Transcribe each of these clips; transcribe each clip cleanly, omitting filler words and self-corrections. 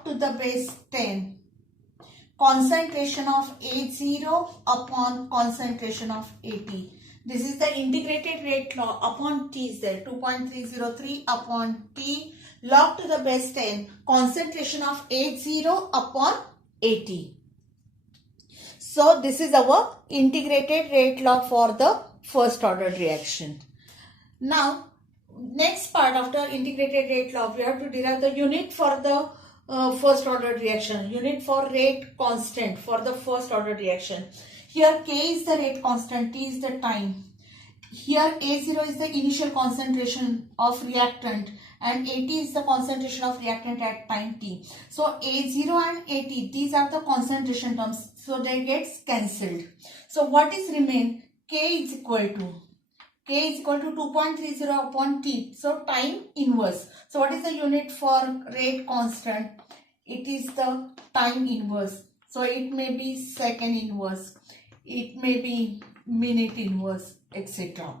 log to the base 10 concentration of A0 upon concentration of AT. This is the integrated rate law. Upon T is there, 2.303 upon T log to the base 10 concentration of A0 upon AT. So this is our integrated rate law for the first order reaction. Now next part, after integrated rate law, we have to derive the unit for the first order reaction, unit for rate constant for the first order reaction. Here K is the rate constant, T is the time. Here A0 is the initial concentration of reactant and AT is the concentration of reactant at time T. So A0 and AT, these are the concentration terms, so they get cancelled. So what is remain? K is equal to 2.30 upon T. So time inverse. So what is the unit for rate constant? It is the time inverse. So it may be second inverse. It may be minute inverse, etc.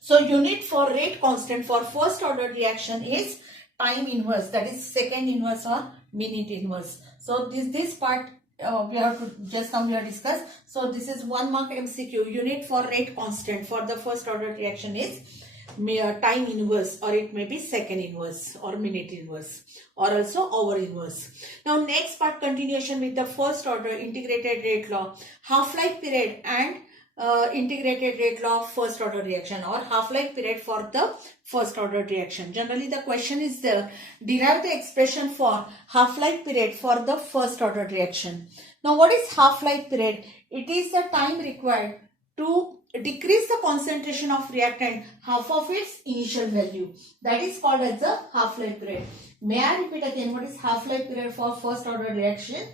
So unit for rate constant for first order reaction is time inverse, that is second inverse or minute inverse. So this part we have to just now we have discussed. So this is 1 mark MCQ. Unit for rate constant for the first order reaction is time inverse, or it may be second inverse or minute inverse, or also hour inverse. Now next part, continuation with the first order integrated rate law, half-life period and integrated rate law of first order reaction, or half-life period for the first order reaction. Generally the question is there, derive the expression for half-life period for the first order reaction. Now what is half-life period? It is the time required to decrease the concentration of reactant half of its initial value. That is called as the half-life period. May I repeat again, what is half-life period for first order reaction?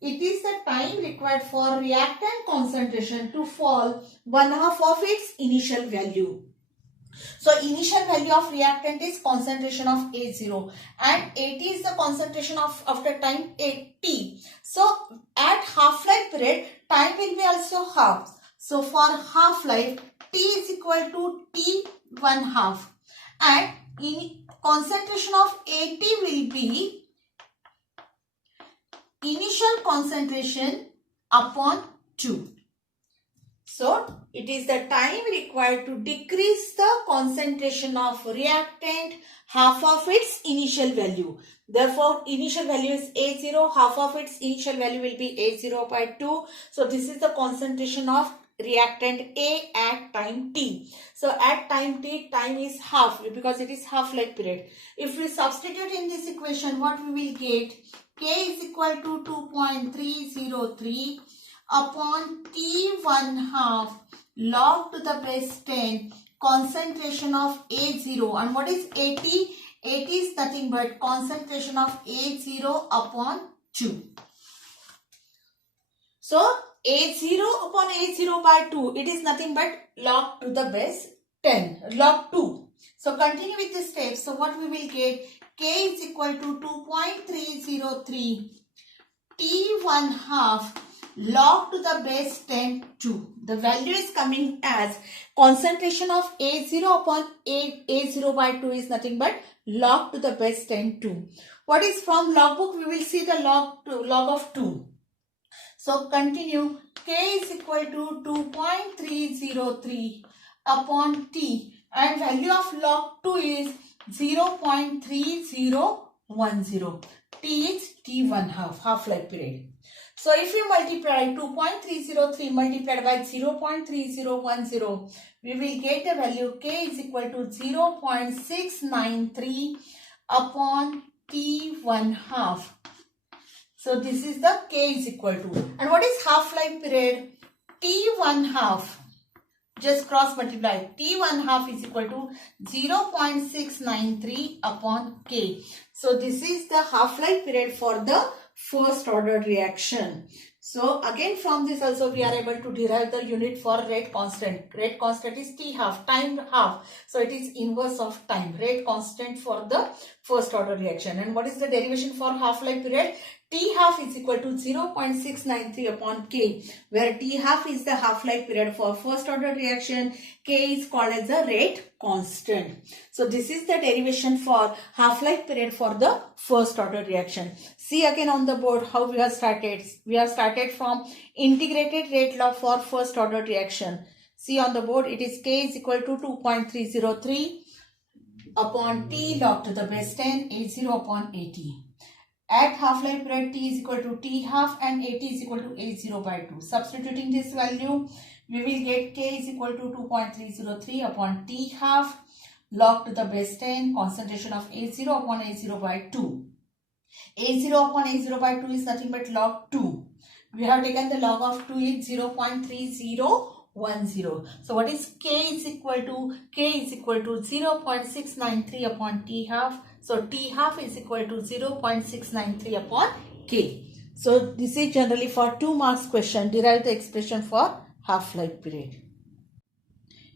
It is the time required for reactant concentration to fall 1/2 of its initial value. So initial value of reactant is concentration of A0 and AT is the concentration of after time T. So at half-life period, time will be also half. So for half-life, T is equal to T 1/2 and in concentration of AT will be initial concentration upon 2. So it is the time required to decrease the concentration of reactant half of its initial value. Therefore initial value is A0, half of its initial value will be A0 by 2. So this is the concentration of reactant A at time T. So at time T, time is half because it is half-life period. If we substitute in this equation, what we will get? K is equal to 2.303 upon T 1/2 log to the base 10 concentration of A0. And what is AT? AT is nothing but concentration of A0 upon 2. So A0 upon A0 by 2, it is nothing but log to the base 10, log 2. So continue with the steps. So what we will get? K is equal to 2.303 T 1/2 log to the base 10 2. The value is coming as concentration of A0 upon A0 by 2 is nothing but log to the base 10 2. What is from logbook? We will see the log of 2. So continue. K is equal to 2.303 upon T and value of log 2 is 0.3010. T is T 1/2, half-life period. So if you multiply 2.303 multiplied by 0.3010, we will get the value K is equal to 0.693 upon T 1/2. So this is the K is equal to. And what is half-life period? T 1/2. Just cross multiply. T 1/2 is equal to 0.693 upon K. So this is the half-life period for the first order reaction. So again from this also we are able to derive the unit for rate constant. Rate constant is T 1/2, time 1/2. So it is inverse of time. Rate constant for the first order reaction. And what is the derivation for half-life period? T T half is equal to 0.693 upon K, where T half is the half-life period for first order reaction. K is called as the rate constant. So this is the derivation for half-life period for the first order reaction. See again on the board how we have started. We have started from integrated rate law for first order reaction. See on the board, it is K is equal to 2.303 upon T log to the base 10 A0 upon AT. At half-life period, T is equal to T half and AT is equal to A0 by 2. Substituting this value, we will get K is equal to 2.303 upon T half log to the base 10 concentration of A0 upon A0 by 2. A0 upon A0 by 2 is nothing but log 2. We have taken the log of 2 is 0.3010. So what is K is equal to? K is equal to 0.693 upon T half. So T half is equal to 0.693 upon K. So this is generally for 2 marks question. Derive the expression for half-life period.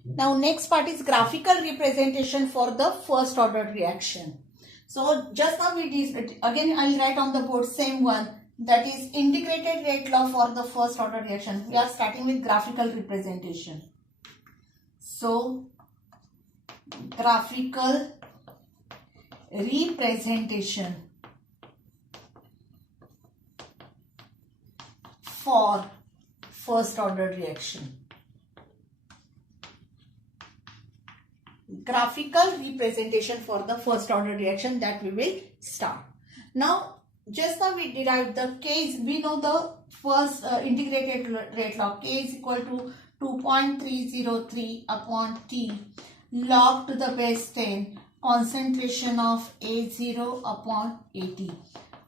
Now next part is graphical representation for the first order reaction. So just now we did, again I will write on the board same one, that is integrated rate law for the first order reaction. We are starting with graphical representation. So graphical representation for first order reaction. Graphical representation for the first order reaction, that we will start. Now just now we derived the K, we know the first integrated rate law. K is equal to 2.303 upon T log to the base 10 concentration of A0 upon AT.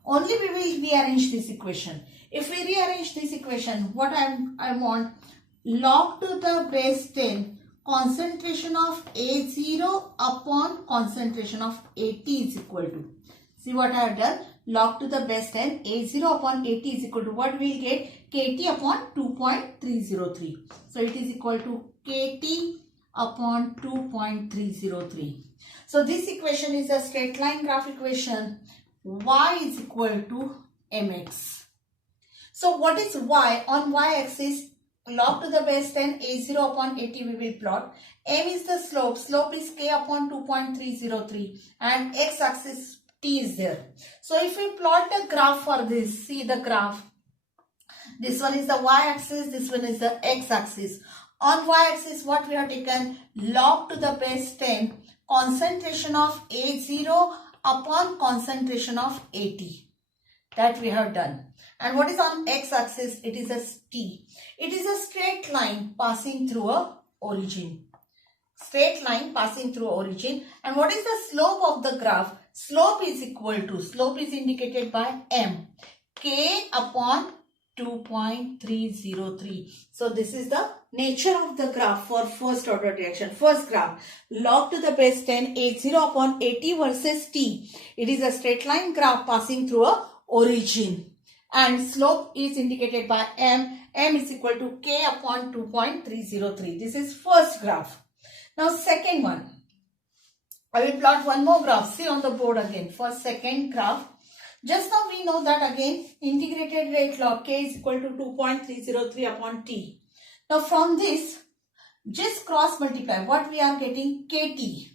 Only we will rearrange this equation. If we rearrange this equation, what I want, log to the base 10 concentration of A0 upon concentration of AT is equal to, see what I have done, log to the base 10 A0 upon AT is equal to what we will get, KT upon 2.303. So it is equal to KT upon 2.303. So this equation is a straight line graph equation. Y is equal to mx. So what is y? On y-axis, log to the base 10 A0 upon AT we will plot. M is the slope. Slope is K upon 2.303 and x-axis T is there. So if we plot the graph for this, see the graph. This one is the y-axis, this one is the x-axis. On y-axis what we have taken, log to the base 10 concentration of A0 upon concentration of AT. That we have done. And what is on x-axis? It is a T. It is a straight line passing through a origin. Straight line passing through origin. And what is the slope of the graph? Slope is equal to, slope is indicated by M. K upon 2.303. So this is the nature of the graph for first order reaction. First graph, log to the base 10 A0 upon AT versus T. It is a straight line graph passing through a origin. And slope is indicated by M. M is equal to K upon 2.303. This is first graph. Now second one. I will plot one more graph. See on the board again. For second graph. Just now we know that again integrated rate law K is equal to 2.303 upon T. Now from this, just cross multiply. What we are getting? KT.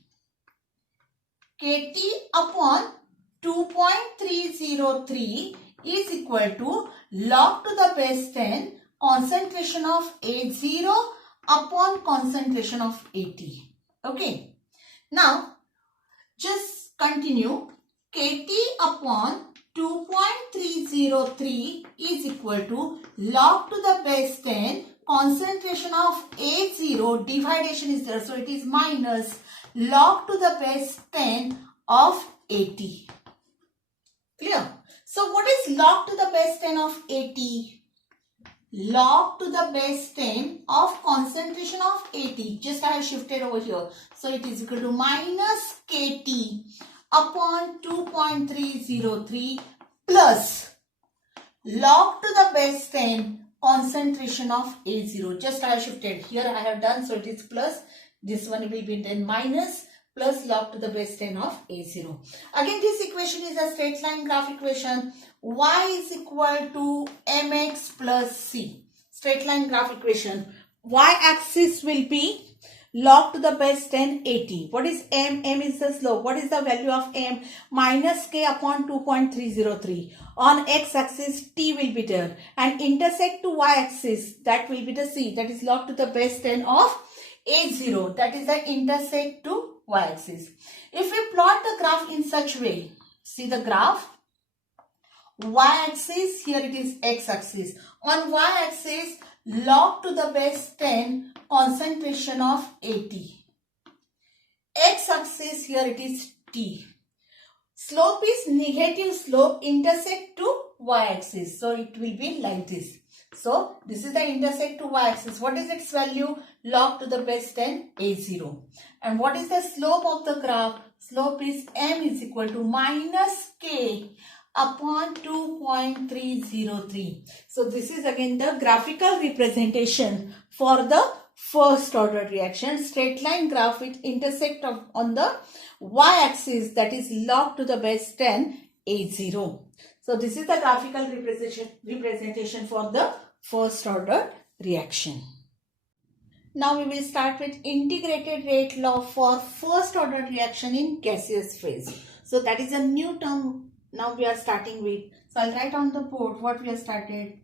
KT upon 2.303 is equal to log to the base 10 concentration of A0 upon concentration of AT. Okay. Now just continue. KT upon 2.303 is equal to log to the base 10 concentration of A0, dividation is there, so it is minus log to the base 10 of AT. Clear? So what is log to the base 10 of AT? Log to the base 10 of concentration of AT. Just I have shifted over here. So it is equal to minus KT upon 2.303 plus log to the base 10 concentration of A0. Just I have shifted. Here I have done, so it is plus. This one will be then minus plus log to the base 10 of A0. Again, this equation is a straight line graph equation. Y is equal to mx plus c. Straight line graph equation. Y axis will be log to the base 10 at. What is m? M is the slope. What is the value of m? Minus k upon 2.303. On x axis t will be there, and intersect to y axis, that will be the c, that is log to the base 10 of A0, that is the intersect to y axis. If we plot the graph in such way, see the graph, y axis, here it is x axis. On y axis, log to the base 10 concentration of AT. X axis, here it is t. Slope is negative slope intersect to y axis. So it will be like this. So this is the intersect to y axis. What is its value? Log to the base 10 A0. And what is the slope of the graph? Slope is m is equal to minus k upon 2.303. So this is again the graphical representation for the first order reaction. Straight line graph with intersect on the y-axis, that is log to the base 10 A0. So this is the graphical representation for the first order reaction. Now we will start with integrated rate law for first order reaction in gaseous phase. So that is a new term now we are starting with. So I'll write on the board what we have started.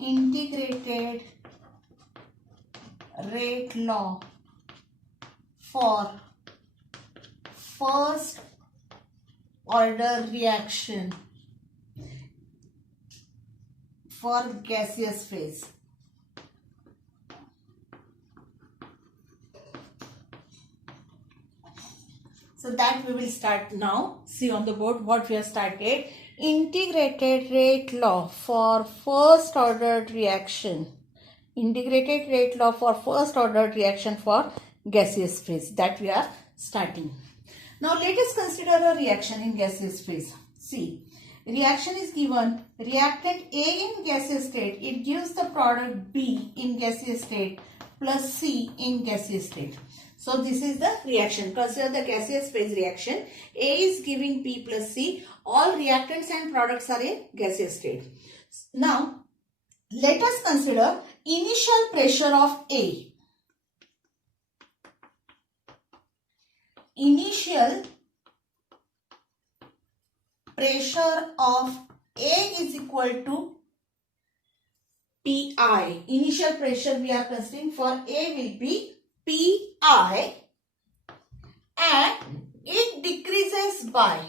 Integrated rate law for first order reaction for gaseous phase. So that we will start now. See on the board what we have started. Integrated rate law for first order reaction. Integrated rate law for first order reaction for gaseous phase. That we are starting. Now let us consider a reaction in gaseous phase. See, reaction is given. Reactant A in gaseous state, it gives the product B in gaseous state plus C in gaseous state. So this is the reaction. Consider the gaseous phase reaction. A is giving B plus C. All reactants and products are in gaseous state. Now, let us consider initial pressure of A. Initial pressure of A is equal to Pi. Initial pressure we are considering for A will be Pi, and it decreases by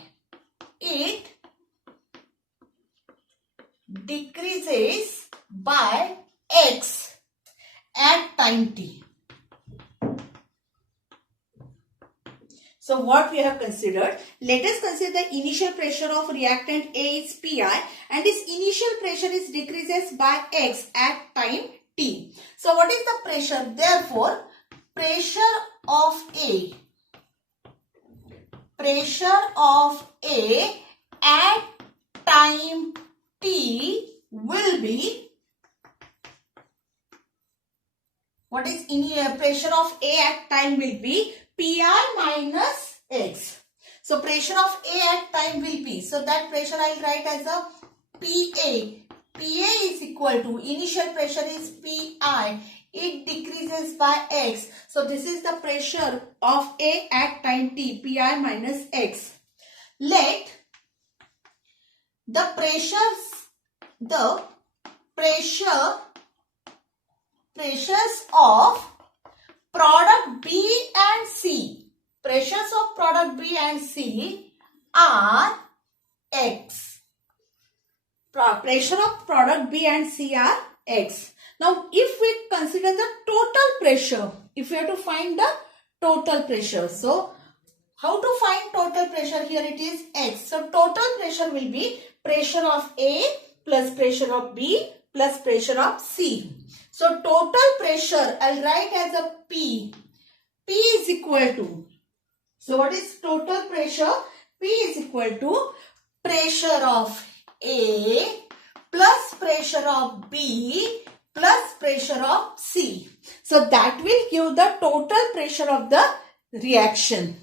x at time t. So what we have considered, let us consider the initial pressure of reactant A is Pi, and its initial pressure is decreases by x at time t. So what is the pressure? Therefore, pressure of A at time t will be, what is pressure of A at time will be Pi minus x. So pressure of A at time will be, so that pressure I will write as a Pa. Pa is equal to, initial pressure is Pi. It decreases by x. So this is the pressure of A at time t, Pi minus x. Let the pressures of product B and C. Pressures of product B and C are x. Pressure of product B and C are x. Now, if we consider the total pressure, if we have to find the total pressure, so how to find total pressure? Here it is x. So, total pressure will be pressure of A plus pressure of B plus pressure of C. So, total pressure I will write as a P. P is equal to, so what is total pressure? P is equal to pressure of A plus pressure of B plus pressure of C. So that will give the total pressure of the reaction.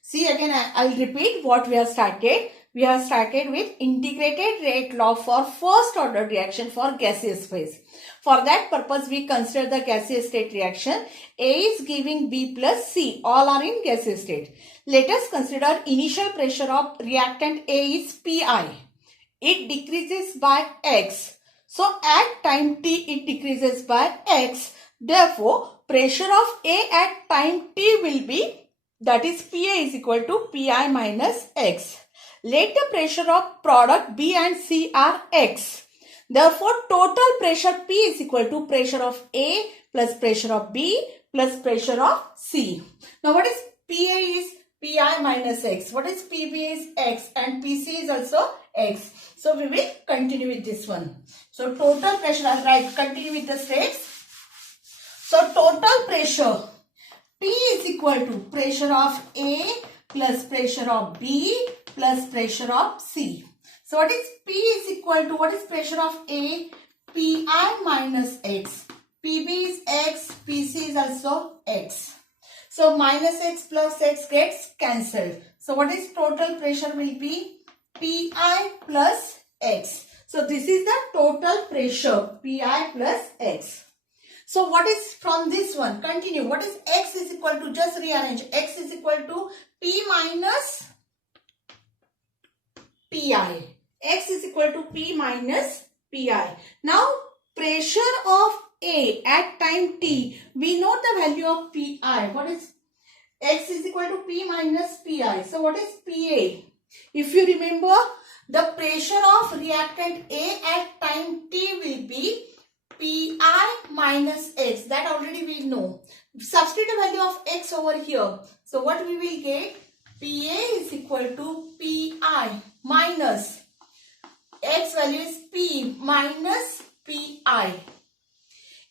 See again, I'll repeat what we have started. We have started with integrated rate law for first order reaction for gaseous phase. For that purpose, we consider the gaseous state reaction. A is giving B plus C. All are in gaseous state. Let us consider initial pressure of reactant A is Pi. It decreases by X. So at time T, it decreases by X. Therefore, pressure of A at time T will be, that is Pa is equal to Pi minus X. Let the pressure of product B and C are X. Therefore, total pressure P is equal to pressure of A plus pressure of B plus pressure of C. Now, what is Pa is Pi minus X. What is Pb is X and Pc is also X. So, we will continue with this one. So, total pressure, right, continue with the steps. So, total pressure P is equal to pressure of A plus pressure of B plus pressure of C. So, what is P is equal to, what is pressure of A? Pi minus X. Pb is X, Pc is also X. So, minus X plus X gets cancelled. So, what is total pressure will be? Pi plus X. So, this is the total pressure, Pi plus X. So, what is from this one? Continue. What is X is equal to? Just rearrange. X is equal to P minus Pi. X is equal to P minus Pi. Now, pressure of A at time T. We know the value of Pi. What is X is equal to P minus Pi. So, what is Pa? If you remember, the pressure of reactant A at time T will be Pi minus X. That already we know. Substitute the value of X over here. So, what we will get? Pa is equal to Pi minus X value is P minus Pi.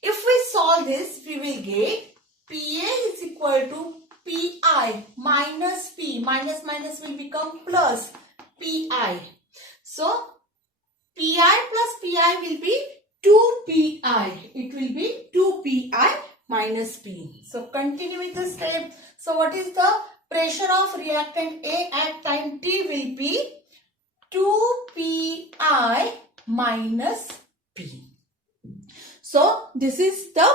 If we solve this, we will get Pa is equal to Pi minus P. Minus minus will become plus Pi. So, Pi plus Pi will be 2Pi. It will be 2Pi minus P. So, continue with the step. So, what is the pressure of reactant A at time T will be 2Pi minus P. So, this is the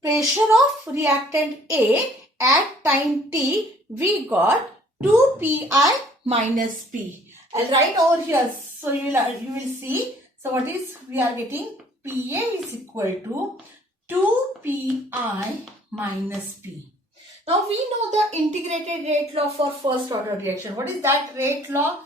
pressure of reactant A at time T. We got 2Pi minus P. I'll write over here. So, you will see. So, what is we are getting? Pa is equal to 2Pi minus P. Now, we know the integrated rate law for first order reaction. What is that rate law?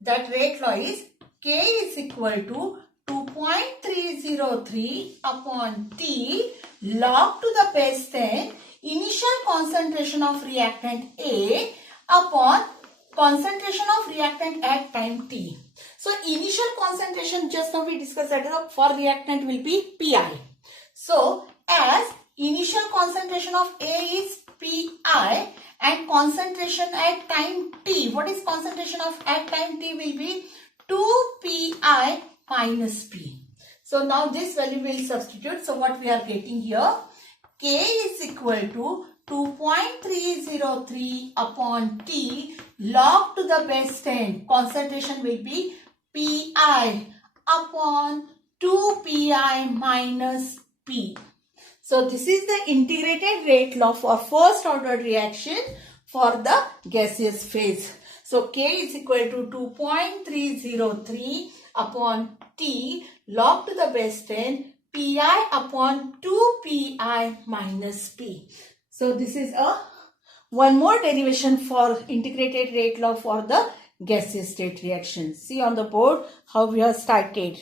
That rate law is K is equal to 2.303 upon T log to the base 10 initial concentration of reactant A upon concentration of reactant at time T. So, initial concentration just now we discussed that for reactant will be Pi. So, as initial concentration of A is Pi and concentration at time T. What is concentration of at time T will be 2Pi minus P. So, now this value will substitute. So, what we are getting here? K is equal to 2.303 upon T log to the base 10. Concentration will be Pi upon 2Pi minus P. So, this is the integrated rate law for first order reaction for the gaseous phase. So, K is equal to 2.303 upon T log to the base 10 Pi upon 2Pi minus P. So, this is one more derivation for integrated rate law for the gaseous state reaction. See on the board how we have started.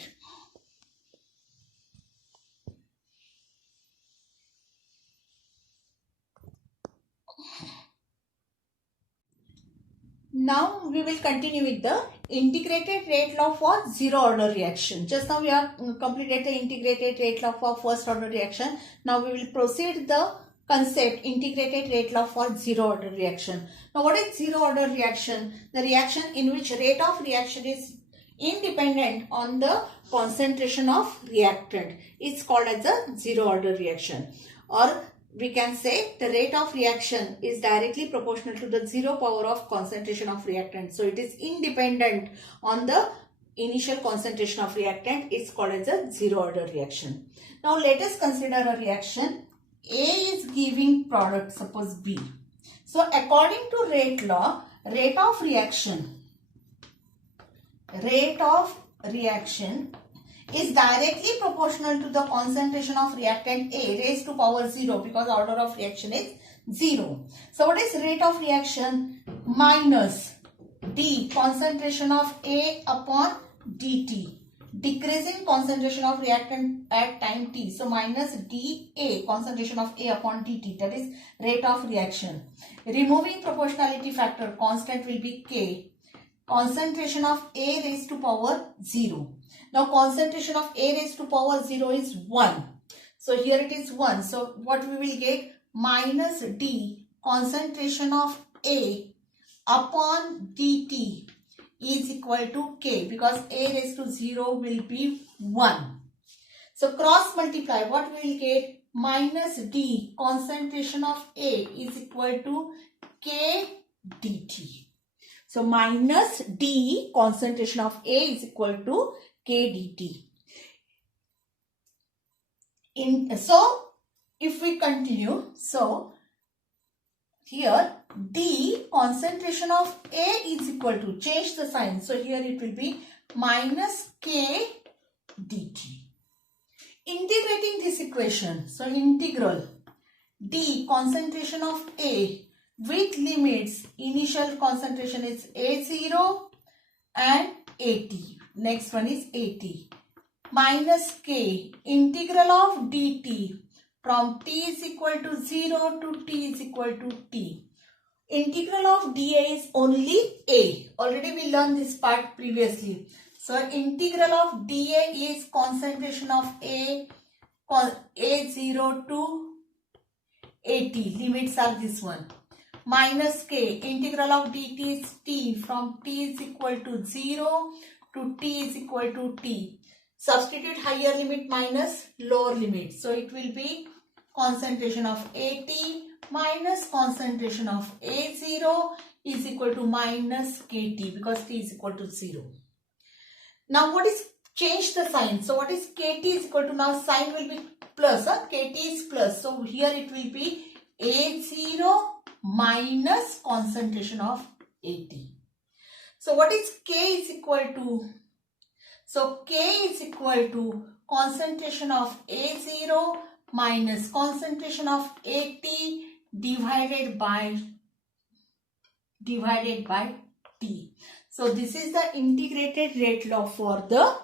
Now we will continue with the integrated rate law for zero order reaction. Just now we have completed the integrated rate law for first order reaction. Now we will proceed the concept integrated rate law for zero order reaction. Now what is zero order reaction? The reaction in which rate of reaction is independent on the concentration of reactant. It's called as a zero order reaction. or we can say the rate of reaction is directly proportional to the zero power of concentration of reactant. So it is independent on the initial concentration of reactant. It's called as a zero order reaction. Now let us consider a reaction. A is giving product, suppose B. So according to rate law, rate of reaction is directly proportional to the concentration of reactant A raised to power 0, because order of reaction is 0. So what is rate of reaction? Minus D concentration of A upon dt, decreasing concentration of reactant at time t. So minus dA concentration of A upon dt, that is rate of reaction. Removing proportionality factor, constant will be K. Concentration of A raised to power 0. Now concentration of A raised to power 0 is 1. So here it is 1. So what we will get? Minus D concentration of A upon dt is equal to K, because A raised to 0 will be 1. So cross multiply, what we will get? Minus D concentration of A is equal to K dt. So minus D concentration of A is equal to K dt. So if we continue, so here D concentration of A is equal to, change the sign. So here it will be minus K dt. Integrating this equation, so integral D concentration of A with limits, initial concentration is A0 and AT. Next one is AT. Minus K, integral of dt from t is equal to 0 to t is equal to t. Integral of dA is only A. Already we learned this part previously. So integral of dA is concentration of A0 to AT. Limits are this one. Minus K, integral of dt is t from t is equal to 0 to t is equal to t. Substitute higher limit minus lower limit. So it will be concentration of AT minus concentration of A0 is equal to minus KT, because t is equal to 0. Now what is, change the sign. So what is KT is equal to, now sign will be plus. KT is plus. So here it will be A0 minus concentration of AT. So what is K is equal to? So K is equal to concentration of A0 minus concentration of AT divided by T. So this is the integrated rate law for the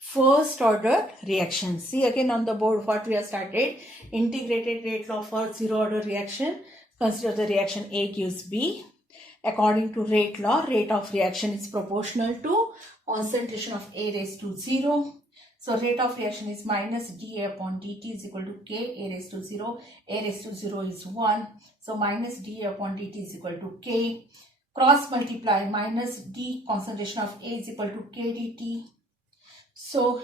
first order reaction. See again on the board what we have started. Integrated rate law for zero order reaction. Consider the reaction A gives B. According to rate law, rate of reaction is proportional to concentration of A raised to 0. So rate of reaction is minus dA upon dt is equal to K, A raised to 0. A raised to 0 is 1. So minus dA upon dt is equal to K. Cross multiply, minus D concentration of A is equal to K dt. So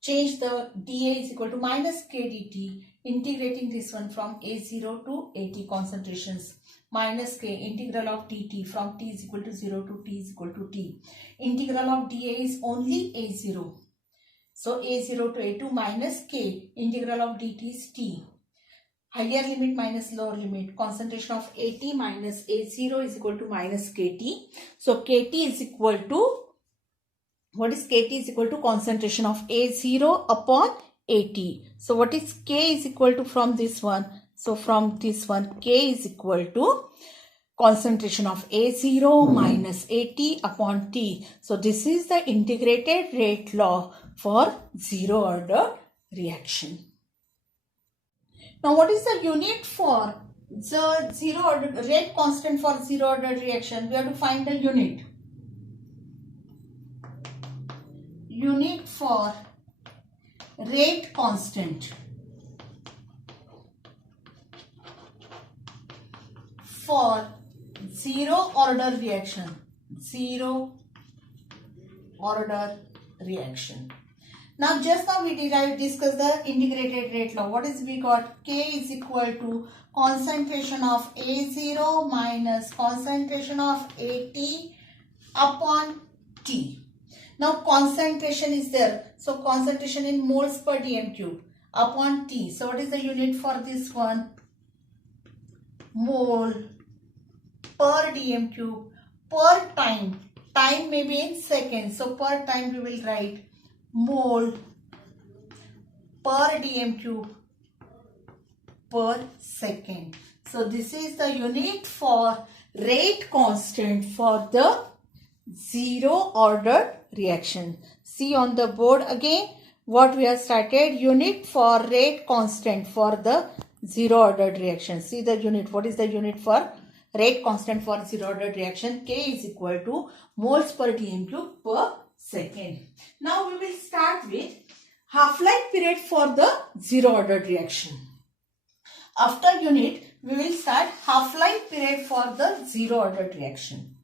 change the dA is equal to minus K dt. Integrating this one from A0 to AT concentrations. Minus K, integral of dt from t is equal to 0 to t is equal to t. Integral of dA is only A0. So A0 to A2 minus K, integral of dt is t. Higher limit minus lower limit. Concentration of AT minus A0 is equal to minus KT. So KT is equal to, what is KT is equal to concentration of A0 upon AT. So what is K is equal to from this one? So from this one, K is equal to concentration of A0 minus AT upon T. So this is the integrated rate law for zero order reaction. Now what is the unit for the zero order rate constant for zero order reaction? We have to find the unit. Unit for rate constant for zero order reaction. Zero order reaction. Now just now we discussed the integrated rate law. What is we got? K is equal to concentration of A0 minus concentration of AT upon T. Now concentration is there. So concentration in moles per dm cube upon T. So what is the unit for this one? Mole per dm cube per time. Time may be in seconds. So per time we will write mole per dm cube per second. So this is the unit for rate constant for the zero order reaction. See on the board again what we have started. Unit for rate constant for the zero ordered reaction. See the unit. What is the unit for rate constant for zero ordered reaction? K is equal to moles per dm cube per second. Now we will start with half-life period for the zero ordered reaction. After unit we will start half-life period for the zero ordered reaction.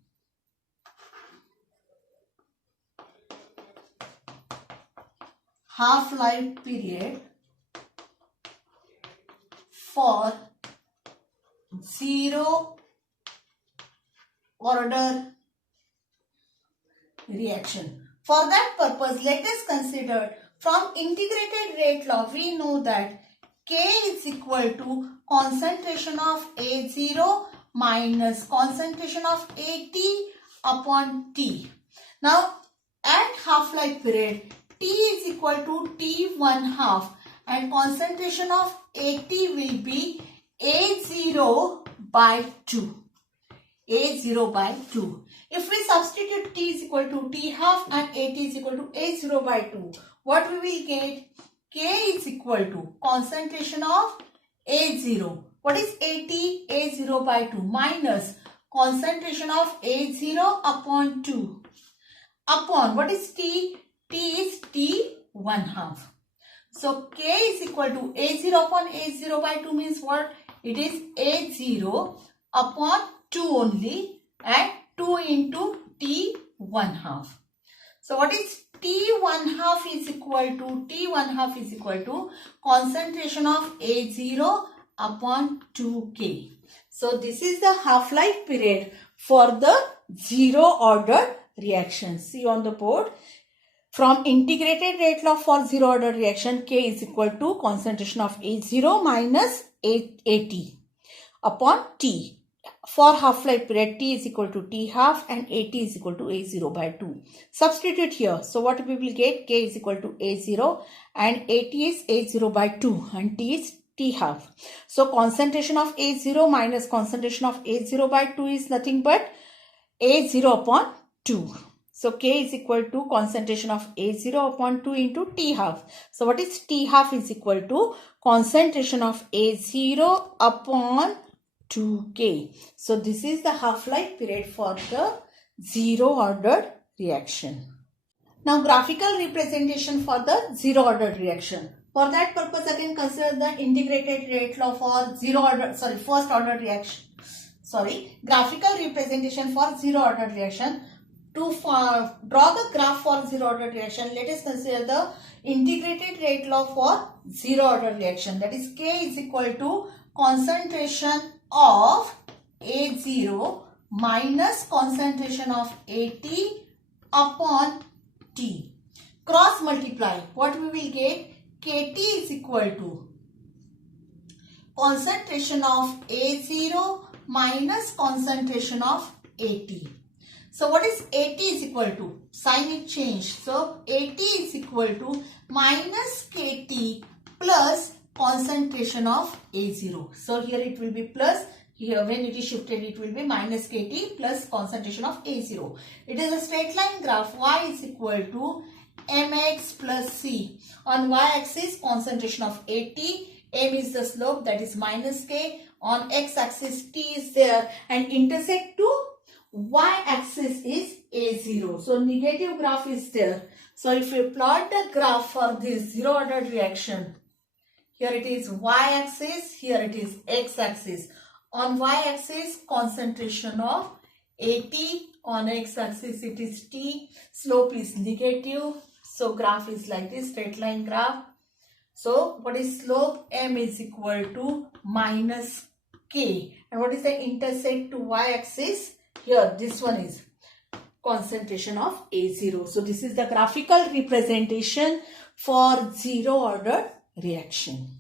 Half-life period for zero order reaction. For that purpose, let us consider from integrated rate law, we know that K is equal to concentration of A0 minus concentration of AT upon T. Now, at half-life period, T is equal to T1 half and concentration of AT will be A0 by 2. A0 by 2. If we substitute T is equal to T half and AT is equal to A0 by 2, what we will get? K is equal to concentration of A0. What is AT? A0 by 2 minus concentration of A0 upon 2 upon what is T? T is T1 half. So K is equal to A0 upon A0 by 2 means what? It is A0 upon 2 only and 2 into T1 half. So what is T1 half is equal to? T1 half is equal to concentration of A0 upon 2K. So this is the half-life period for the zero order reaction. See on the board. From integrated rate law for zero order reaction, K is equal to concentration of A0 minus AT upon T. For half-life period, T is equal to T half and AT is equal to A0 by 2. Substitute here. So what we will get? K is equal to A0 and AT is A0 by 2 and T is T half. So concentration of A0 minus concentration of A0 by 2 is nothing but A0 upon 2. So K is equal to concentration of A0 upon 2 into T half. So what is T half is equal to concentration of A0 upon 2K. So this is the half-life period for the zero ordered reaction. Now graphical representation for the zero ordered reaction. For that purpose again consider the integrated rate law for first order reaction. Graphical representation for zero ordered reaction. To draw the graph for zero order reaction, let us consider the integrated rate law for zero order reaction. That is K is equal to concentration of A0 minus concentration of AT upon T. Cross multiply. What we will get? KT is equal to concentration of A0 minus concentration of AT. So what is AT is equal to? Sign it change. So AT is equal to minus KT plus concentration of A0. So here it will be plus. Here when it is shifted it will be minus KT plus concentration of A0. It is a straight line graph. Y is equal to mx plus c. On y-axis concentration of AT. M is the slope, that is minus k. On x-axis T is there and intersect to y-axis is A0. So negative graph is there. So if you plot the graph for this zero ordered reaction, here it is y-axis, here it is x-axis. On y-axis concentration of AT, on x-axis it is T, slope is negative. So graph is like this, straight line graph. So what is slope? M is equal to minus K. And what is the intersect to y-axis? Here, this one is concentration of A0. So this is the graphical representation for zero order reaction.